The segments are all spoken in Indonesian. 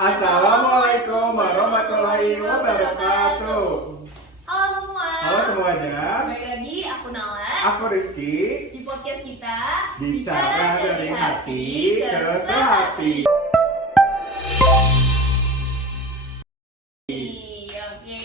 Assalamualaikum warahmatullahi wabarakatuh. Halo semua. Halo semuanya. Baik lagi, aku Nala. Aku Rizky. Di podcast kita Bicara dari hati ke sehati. Oke,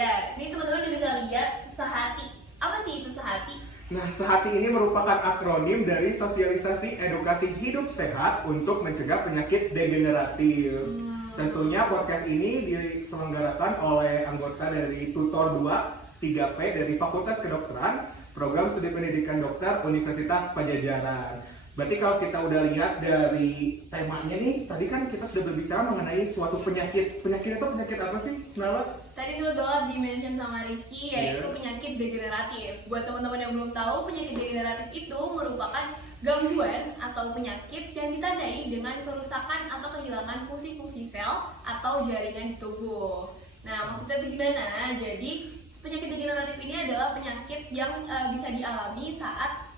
nah ini teman-teman udah bisa lihat sehati. Apa sih itu sehati? Nah, sehati ini merupakan akronim dari sosialisasi edukasi hidup sehat untuk mencegah penyakit degeneratif. Tentunya podcast ini diselenggarakan oleh anggota dari Tutor 2 3P dari Fakultas Kedokteran, Program Studi Pendidikan Dokter Universitas Padjadjaran. Berarti kalau kita udah lihat dari temanya nih, tadi kan kita sudah berbicara mengenai suatu penyakit. Penyakit itu penyakit apa sih, Nala? Tadi itu banget di-mention sama Rizky, yaitu penyakit degeneratif. Buat teman-teman yang belum tahu, penyakit degeneratif itu merupakan gangguan atau penyakit yang ditandai dengan kerusakan atau kehilangan fungsi-fungsi sel atau jaringan di tubuh. Nah, maksudnya itu gimana? Jadi, penyakit degeneratif ini adalah penyakit yang bisa dialami saat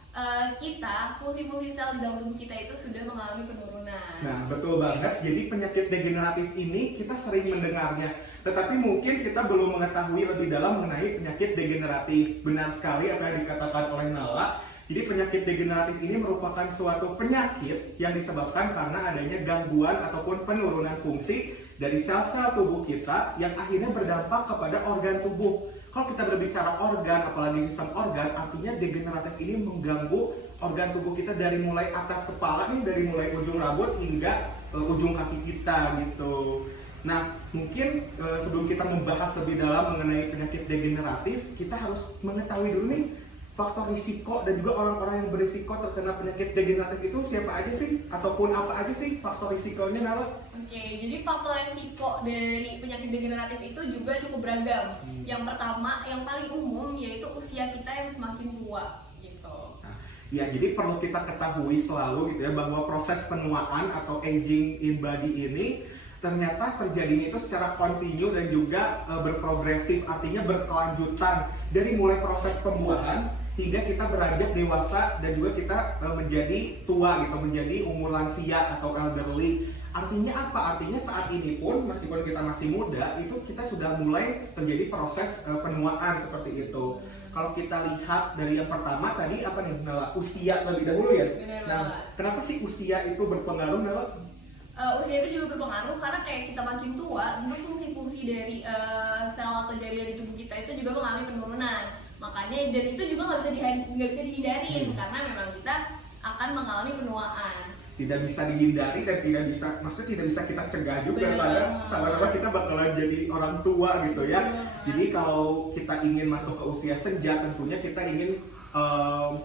kita, fungsi-fungsi sel di dalam tubuh kita itu sudah mengalami penurunan. Nah, betul banget. Jadi penyakit degeneratif ini kita sering mendengarnya, tetapi mungkin kita belum mengetahui lebih dalam mengenai penyakit degeneratif. Benar sekali apa yang dikatakan oleh Nala. Jadi penyakit degeneratif ini merupakan suatu penyakit yang disebabkan karena adanya gangguan ataupun penurunan fungsi dari sel-sel tubuh kita yang akhirnya berdampak kepada organ tubuh. Kalau kita berbicara organ, apalagi sistem organ, artinya degeneratif ini mengganggu organ tubuh kita dari mulai atas kepala nih, dari mulai ujung rambut hingga ujung kaki kita gitu. Nah, mungkin sebelum kita membahas lebih dalam mengenai penyakit degeneratif, kita harus mengetahui dulu nih faktor risiko dan juga orang-orang yang berisiko terkena penyakit degeneratif itu siapa aja sih? Ataupun apa aja sih faktor risikonya, Nala? Oke, jadi faktor resiko dari penyakit degeneratif itu juga cukup beragam. Yang pertama, yang paling umum yaitu usia kita yang semakin tua gitu. Nah, ya, jadi perlu kita ketahui selalu gitu ya bahwa proses penuaan atau aging in body ini ternyata terjadinya itu secara kontinu dan juga berprogresif, artinya berkelanjutan dari mulai proses pembuahan hingga kita beranjak dewasa dan juga kita menjadi tua gitu, menjadi umur lansia atau elderly. Artinya apa? Artinya saat ini pun meskipun kita masih muda, itu kita sudah mulai terjadi proses penuaan seperti itu. Kalau kita lihat dari yang pertama tadi apa nih, Nala? Usia lebih dahulu ya. Nah, kenapa sih usia itu berpengaruh, Nala? Usia itu juga berpengaruh karena kayak kita makin tua, tentu fungsi-fungsi dari sel atau jaringan di tubuh kita itu juga mengalami penurunan. Makanya dan itu juga nggak bisa dihindarin karena memang kita akan mengalami penuaan. Tidak bisa dihindari dan maksudnya tidak bisa kita cegah juga karena sama-sama kita bakalan jadi orang tua gitu ya. Jadi kalau kita ingin masuk ke usia senja, tentunya kita ingin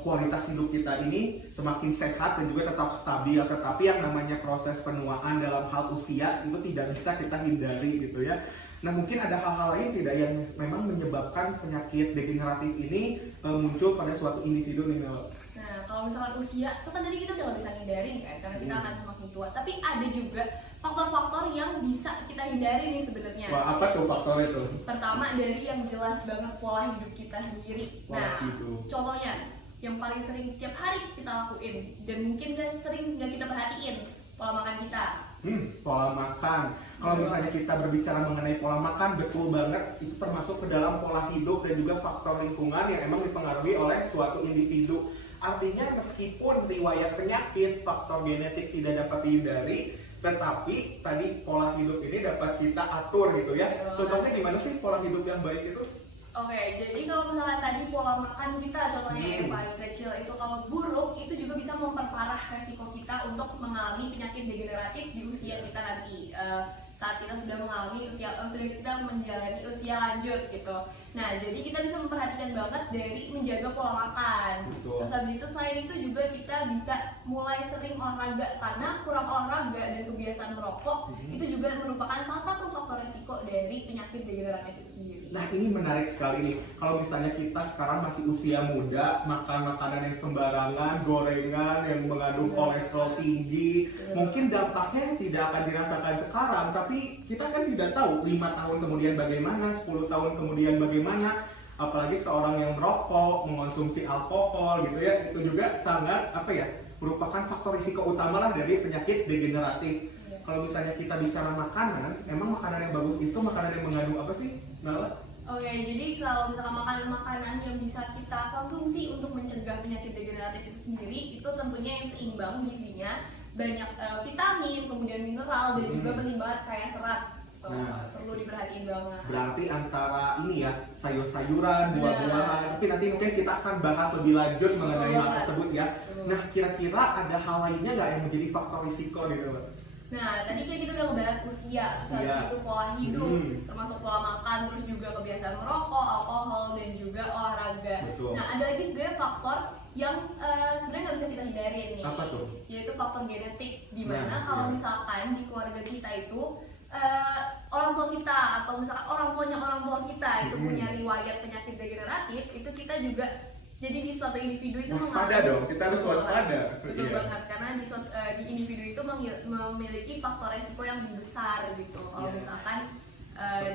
kualitas hidup kita ini semakin sehat dan juga tetap stabil. Tetapi yang namanya proses penuaan dalam hal usia itu tidak bisa kita hindari gitu ya. Nah, mungkin ada hal-hal lain tidak yang memang menyebabkan penyakit degeneratif ini muncul pada suatu individu nih. Nah, kalau misalkan usia itu kan tadi kita udah gak bisa hindarin kan karena kita akan semakin tua. Tapi ada juga faktor-faktor yang bisa kita hindari nih sebenarnya. Wah, apa tuh faktor itu? Pertama dari yang jelas banget pola hidup kita sendiri. Nah, contohnya yang paling sering tiap hari kita lakuin dan mungkin gak sering gak kita perhatiin, pola makan kita. Pola makan. Kalau misalnya kita berbicara mengenai pola makan, betul banget itu termasuk ke dalam pola hidup dan juga faktor lingkungan yang emang dipengaruhi oleh suatu individu. Artinya meskipun riwayat penyakit, faktor genetik tidak dapat dihindari, tetapi tadi pola hidup ini dapat kita atur gitu ya. Contohnya gimana sih pola hidup yang baik itu? Oke, jadi kalau misalnya tadi pola makan kita contohnya yang paling kecil itu kalau buruk itu juga bisa memperparah resiko kita untuk mengalami penyakit degeneratif di usia kita nanti saat kita sudah mengalami sudah kita menjalani usia lanjut gitu. Nah, jadi kita bisa memperhatikan banget dari menjaga pola makan. Terus habis itu selain itu juga kita bisa mulai sering olahraga karena kurang olahraga dan kebiasaan merokok itu juga merupakan salah satu faktor resiko dari penyakit degeneratif itu sendiri. Nah, ini menarik sekali nih. Kalau misalnya kita sekarang masih usia muda, makan makanan yang sembarangan, gorengan yang mengandung kolesterol tinggi, mungkin dampaknya tidak akan dirasakan sekarang, tapi kita kan tidak tahu 5 tahun kemudian bagaimana, 10 tahun kemudian bagaimana. Apalagi seorang yang merokok, mengonsumsi alkohol gitu ya, itu juga sangat merupakan faktor risiko utama lah dari penyakit degeneratif. kalau misalnya kita bicara makanan, emang makanan yang bagus itu makanan yang mengandung apa sih, Nala? Oke, jadi kalau misalkan makanan-makanan yang bisa kita konsumsi untuk mencegah penyakit degeneratif itu sendiri, itu tentunya yang seimbang gizinya, banyak vitamin, kemudian mineral, dan juga penting banget kayak serat. Perlu diperhatiin banget. Berarti antara ini ya, sayur-sayuran, buah-buahan, tapi nanti mungkin kita akan bahas lebih lanjut mengenai hal tersebut ya. Nah, kira-kira ada hal lainnya nggak yang menjadi faktor risiko gitu? Nah, tadi kan kita udah ngebahas usia, habis itu pola hidup, termasuk pola makan, terus juga kebiasaan merokok, alkohol, dan juga olahraga. Betul. Nah, ada lagi sebenarnya faktor yang sebenarnya nggak bisa kita hindarin nih. Apa tuh? Yaitu faktor genetik, dimana kalau misalkan di keluarga kita itu orang tua kita atau misalkan orang tuanya orang tua kita itu punya riwayat penyakit degeneratif, itu kita juga jadi di suatu individu itu waspada dong, kita harus waspada. Betul banget, karena di individu itu memiliki faktor resiko yang lebih besar gitu. Kalau misalkan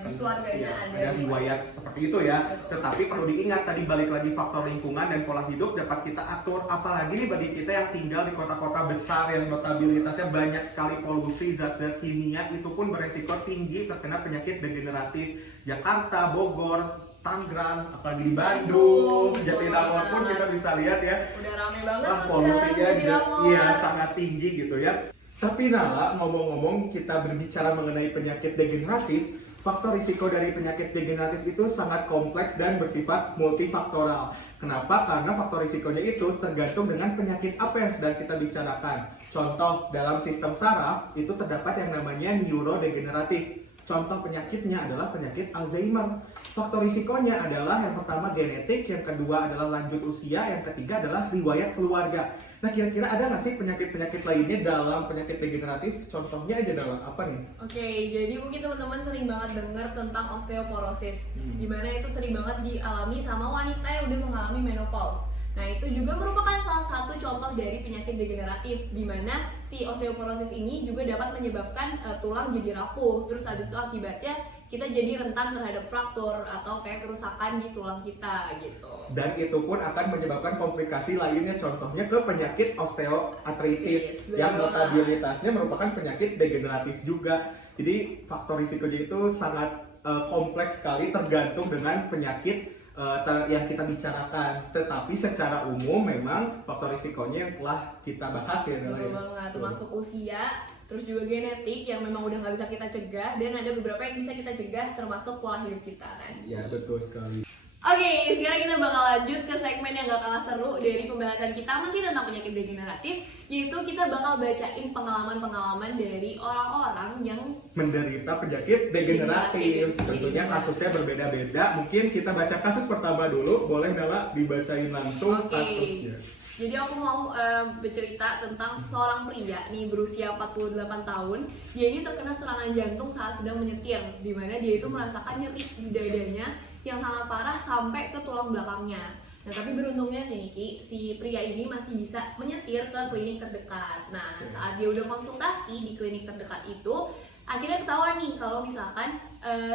di keluarganya ada riwayat seperti itu ya. Tetapi perlu diingat tadi balik lagi faktor lingkungan dan pola hidup dapat kita atur. Apalagi nih bagi kita yang tinggal di kota-kota besar yang notabilitasnya banyak sekali polusi, zat-zat kimia, itu pun beresiko tinggi terkena penyakit degeneratif. Jakarta, Bogor, Tangerang, apalagi di Bandung, Jatinangor pun kita bisa lihat ya. Udah rame banget tuh polusinya iya sangat tinggi gitu ya. Tapi Nala, ngomong-ngomong kita berbicara mengenai penyakit degeneratif, faktor risiko dari penyakit degeneratif itu sangat kompleks dan bersifat multifaktoral. Kenapa? Karena faktor risikonya itu tergantung dengan penyakit apa yang sedang kita bicarakan. Contoh, dalam sistem saraf itu terdapat yang namanya neurodegeneratif. Contoh penyakitnya adalah penyakit Alzheimer. Faktor risikonya adalah yang pertama genetik, yang kedua adalah lanjut usia, yang ketiga adalah riwayat keluarga. Nah, kira-kira ada nggak sih penyakit-penyakit lainnya dalam penyakit degeneratif? Contohnya aja dalam apa nih? Oke, jadi mungkin teman-teman sering banget dengar tentang osteoporosis, dimana itu sering banget dialami sama wanita yang udah mengalami menopause. Nah, itu juga merupakan salah satu contoh dari penyakit degeneratif, di mana si osteoporosis ini juga dapat menyebabkan tulang jadi rapuh. Terus habis itu akibatnya kita jadi rentan terhadap fraktur atau kayak kerusakan di tulang kita gitu. Dan itu pun akan menyebabkan komplikasi lainnya, contohnya ke penyakit osteoartritis yang notabilitasnya merupakan penyakit degeneratif juga. Jadi faktor risikonya itu sangat kompleks sekali tergantung dengan penyakit yang kita bicarakan. Tetapi secara umum memang faktor risikonya yang telah kita bahas ya. Betul banget, termasuk usia, terus juga genetik yang memang udah nggak bisa kita cegah, dan ada beberapa yang bisa kita cegah termasuk pola hidup kita tadi. Ya, betul sekali. Oke, sekarang kita bakal lanjut ke segmen yang gak kalah seru dari pembahasan kita masih tentang penyakit degeneratif, yaitu kita bakal bacain pengalaman-pengalaman dari orang-orang yang menderita penyakit degeneratif. Tentunya kasusnya berbeda-beda. Mungkin kita baca kasus pertama dulu, boleh Nala dibacain langsung kasusnya. Jadi aku mau bercerita tentang seorang pria nih berusia 48 tahun. Dia ini terkena serangan jantung saat sedang menyetir, di mana dia itu merasakan nyeri di dadanya yang sangat parah sampai ke tulang belakangnya. Nah, tapi beruntungnya sih Niki, si pria ini masih bisa menyetir ke klinik terdekat. Nah, saat dia udah konsultasi di klinik terdekat itu, akhirnya ketahuan nih kalau misalkan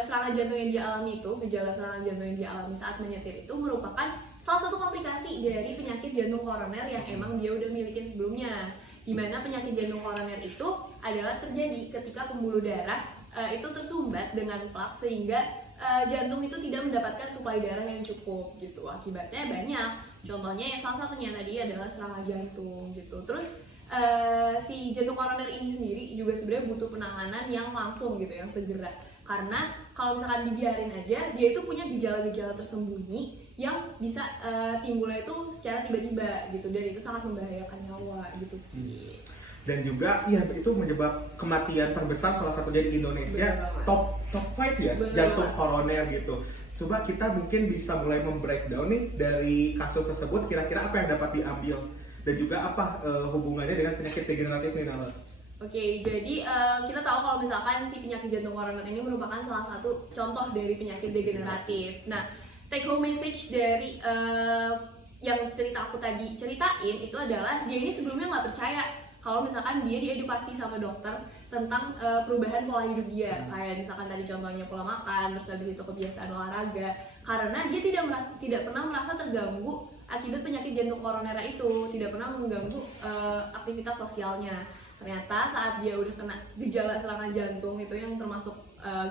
serangan jantung yang dia alami itu, gejala serangan jantung yang dia alami saat menyetir itu merupakan salah satu komplikasi dari penyakit jantung koroner yang emang dia udah milikin sebelumnya. Di mana penyakit jantung koroner itu adalah terjadi ketika pembuluh darah itu tersumbat dengan plak sehingga jantung itu tidak mendapatkan suplai darah yang cukup gitu. Akibatnya banyak. Contohnya yang salah satunya tadi adalah serangan jantung gitu. Terus si jantung koroner ini sendiri juga sebenarnya butuh penanganan yang langsung gitu, yang segera. Karena kalau misalkan dibiarin aja, dia itu punya gejala-gejala tersembunyi yang bisa timbulnya itu secara tiba-tiba gitu, dan itu sangat membahayakan nyawa gitu. Dan juga iya itu menyebab kematian terbesar salah satunya di Indonesia, top 5 ya, jantung koroner gitu. Coba kita mungkin bisa mulai membreakdown nih dari kasus tersebut, kira-kira apa yang dapat diambil dan juga apa hubungannya dengan penyakit degeneratif ini, Nala? Oke, jadi kita tahu kalau misalkan si penyakit jantung koroner ini merupakan salah satu contoh dari penyakit degeneratif. Nah, take home message dari yang cerita aku tadi ceritain itu adalah dia ini sebelumnya nggak percaya kalau misalkan dia diedukasi sama dokter tentang perubahan pola hidup dia, kayak misalkan tadi contohnya pola makan, terus habis itu kebiasaan olahraga, karena dia tidak pernah merasa terganggu akibat penyakit jantung koroner itu, tidak pernah mengganggu aktivitas sosialnya. Ternyata saat dia udah kena gejala serangan jantung itu yang termasuk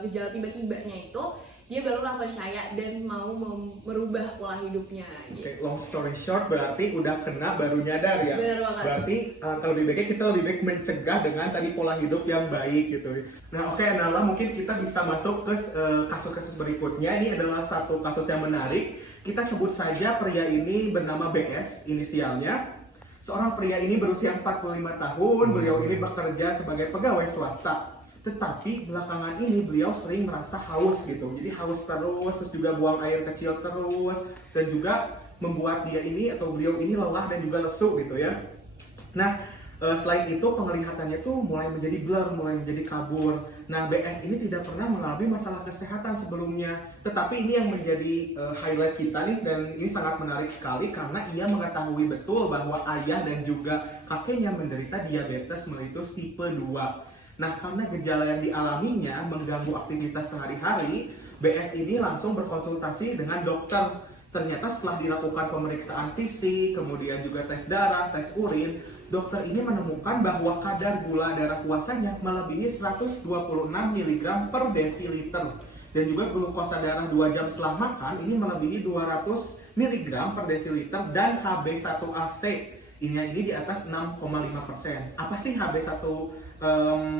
gejala tiba-tibanya itu, dia barulah percaya dan mau merubah pola hidupnya. Gitu. Oke, long story short berarti udah kena baru nyadar ya. Benar banget. Berarti kalau lebih baiknya kita lebih baik mencegah dengan tadi pola hidup yang baik gitu. Nah oke, Nala, mungkin kita bisa masuk ke kasus-kasus berikutnya. Ini adalah satu kasus yang menarik. Kita sebut saja pria ini bernama BS inisialnya. Seorang pria ini berusia 45 tahun. Beliau ini bekerja sebagai pegawai swasta. Tetapi belakangan ini beliau sering merasa haus gitu. Jadi haus terus juga buang air kecil terus, dan juga membuat dia ini atau beliau ini lelah dan juga lesu gitu ya. Nah, selain itu penglihatannya tuh mulai menjadi blur, mulai menjadi kabur. Nah, BS ini tidak pernah mengalami masalah kesehatan sebelumnya. Tetapi ini yang menjadi highlight kita nih, dan ini sangat menarik sekali karena ia mengetahui betul bahwa ayah dan juga kakeknya menderita diabetes mellitus tipe 2. Nah, karena gejala yang dialaminya mengganggu aktivitas sehari-hari, BS ini langsung berkonsultasi dengan dokter. Ternyata setelah dilakukan pemeriksaan fisik, kemudian juga tes darah, tes urin, dokter ini menemukan bahwa kadar gula darah puasanya melebihi 126 mg per desiliter. Dan juga glukosa darah 2 jam setelah makan ini melebihi 200 mg per desiliter, dan HB1AC ini di atas 6,5%. Apa sih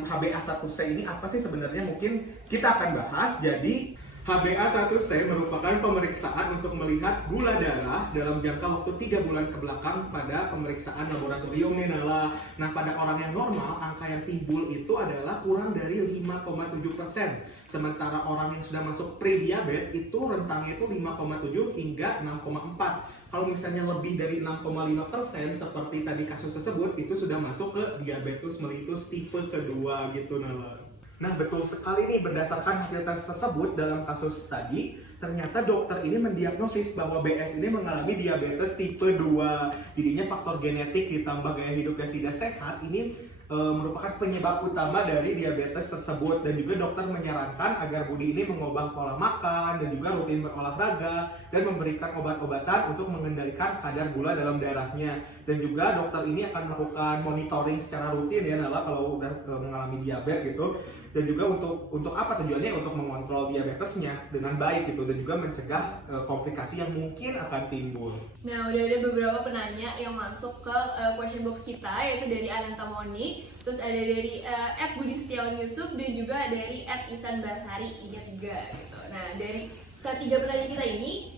HbA1c ini apa sih sebenarnya, mungkin kita akan bahas. Jadi HbA1c merupakan pemeriksaan untuk melihat gula darah dalam jangka waktu 3 bulan ke belakang pada pemeriksaan laboratorium nih, Nala. Nah, pada orang yang normal, angka yang timbul itu adalah kurang dari 5,7%. Sementara orang yang sudah masuk pre-diabetes itu rentangnya itu 5,7 hingga 6,4. Kalau misalnya lebih dari 6,5% seperti tadi kasus tersebut, itu sudah masuk ke diabetes mellitus tipe kedua gitu, Nala. Nah, betul sekali nih, berdasarkan hasil tes tersebut dalam kasus tadi, ternyata dokter ini mendiagnosis bahwa BS ini mengalami diabetes tipe 2. Jadinya faktor genetik ditambah gaya hidup yang tidak sehat ini merupakan penyebab utama dari diabetes tersebut. Dan juga dokter menyarankan agar Budi ini mengubah pola makan dan juga rutin berolahraga dan memberikan obat-obatan untuk mengendalikan kadar gula dalam darahnya. Dan juga dokter ini akan melakukan monitoring secara rutin ya, Nala, kalau udah mengalami diabetes gitu. Dan juga untuk apa tujuannya? Untuk mengontrol diabetesnya dengan baik gitu, dan juga mencegah komplikasi yang mungkin akan timbul. Nah, udah ada beberapa penanya yang masuk ke question box kita, yaitu dari Ananta Moni, terus ada dari @Budi Setiawan Yusuf, dan juga dari @Isan Basari IG3 gitu. Nah, dari ketiga penanya kita ini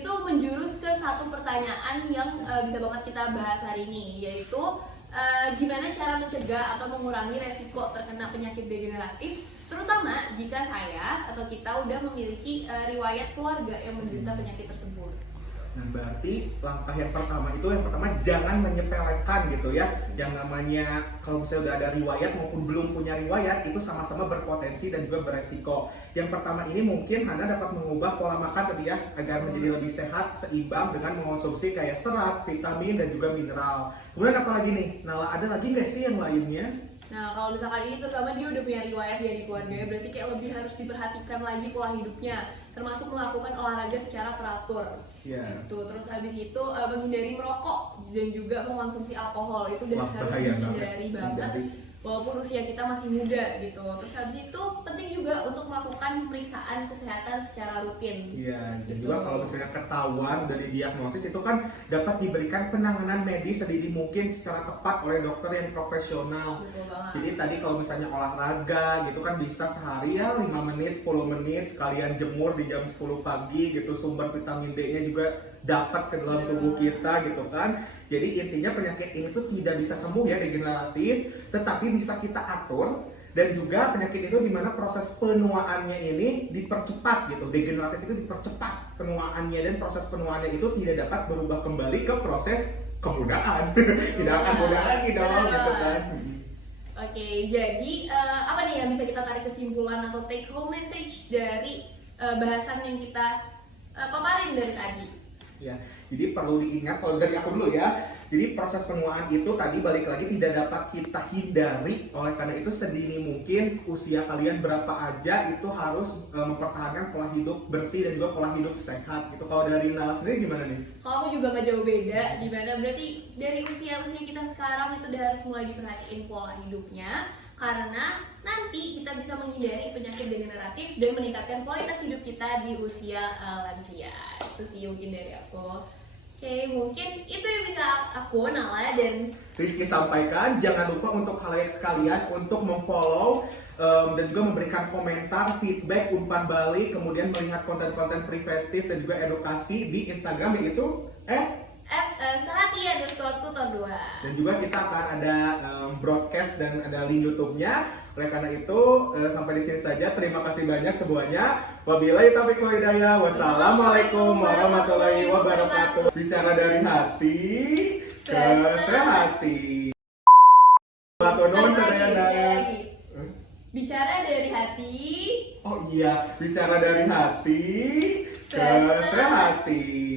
tuh menjurus ke satu pertanyaan yang bisa banget kita bahas hari ini, yaitu gimana cara mencegah atau mengurangi resiko terkena penyakit degeneratif, terutama jika saya atau kita udah memiliki riwayat keluarga yang menderita penyakit tersebut. Nah, berarti langkah yang pertama jangan menyepelekan gitu ya. Yang namanya kalau misalnya udah ada riwayat maupun belum punya riwayat, itu sama-sama berpotensi dan juga beresiko. Yang pertama ini mungkin Hana dapat mengubah pola makan tadi ya, agar menjadi lebih sehat, seimbang dengan mengonsumsi kayak serat, vitamin, dan juga mineral. Kemudian apa lagi nih? Nala, ada lagi nggak sih yang lainnya? Nah, kalau misalkan ini terutama dia udah punya riwayat dari keluarganya, berarti kayak lebih harus diperhatikan lagi pola hidupnya, termasuk melakukan olahraga secara teratur. Gitu. Terus habis itu menghindari merokok dan juga mengkonsumsi alkohol, itu udah harus dihindari banget. Walaupun usia kita masih muda gitu. Terus habis itu penting juga untuk melakukan pemeriksaan kesehatan secara rutin. Iya, dan juga kalau misalnya ketahuan dari diagnosis itu kan dapat diberikan penanganan medis sedini mungkin secara tepat oleh dokter yang profesional. Jadi tadi kalau misalnya olahraga gitu kan bisa sehari ya 5 menit, 10 menit sekalian jemur di jam 10 pagi gitu, sumber vitamin D-nya juga dapat ke dalam tubuh kita gitu kan. Jadi intinya penyakit ini tuh tidak bisa sembuh ya, degeneratif, tetapi bisa kita atur. Dan juga penyakit itu dimana proses penuaannya ini dipercepat gitu. Degeneratif itu dipercepat penuaannya, dan proses penuaannya itu tidak dapat berubah kembali ke proses kemudaan. Tidak akan muda lagi dong gitu kan. Oke, jadi apa nih yang bisa kita tarik kesimpulan atau take home message dari bahasan yang kita paparin dari tadi? Ya, jadi perlu diingat, kalau dari aku dulu ya, Jadi proses penuaan itu tadi balik lagi tidak dapat kita hindari. Oleh karena itu sedini mungkin usia kalian berapa aja itu harus mempertahankan pola hidup bersih dan juga pola hidup sehat. Itu kalau dari Nala sendiri gimana nih? Kalau aku juga gak jauh beda, dimana berarti dari usia-usia kita sekarang itu udah harus mulai diperhatiin pola hidupnya, karena nanti kita bisa menghindari penyakit degeneratif dan meningkatkan kualitas hidup kita di usia lansia. Itu sih mungkin dari aku. Oke, mungkin itu yang bisa aku, Nala, dan Rizky sampaikan. Jangan lupa untuk kalian sekalian untuk memfollow dan juga memberikan komentar, feedback, umpan balik, kemudian melihat konten-konten preventif dan juga edukasi di Instagram yaitu @sehati_tutor2. dan juga kita akan ada broadcast dan ada link YouTube-nya. Oleh karena itu sampai di sini saja. Terima kasih banyak semuanya. Wabillahi taufiq wal hidayah. Wassalamualaikum warahmatullahi wabarakatuh. Bicara dari hati ke sehati. Bicara dari hati. Oh iya, bicara dari hati ke sehati.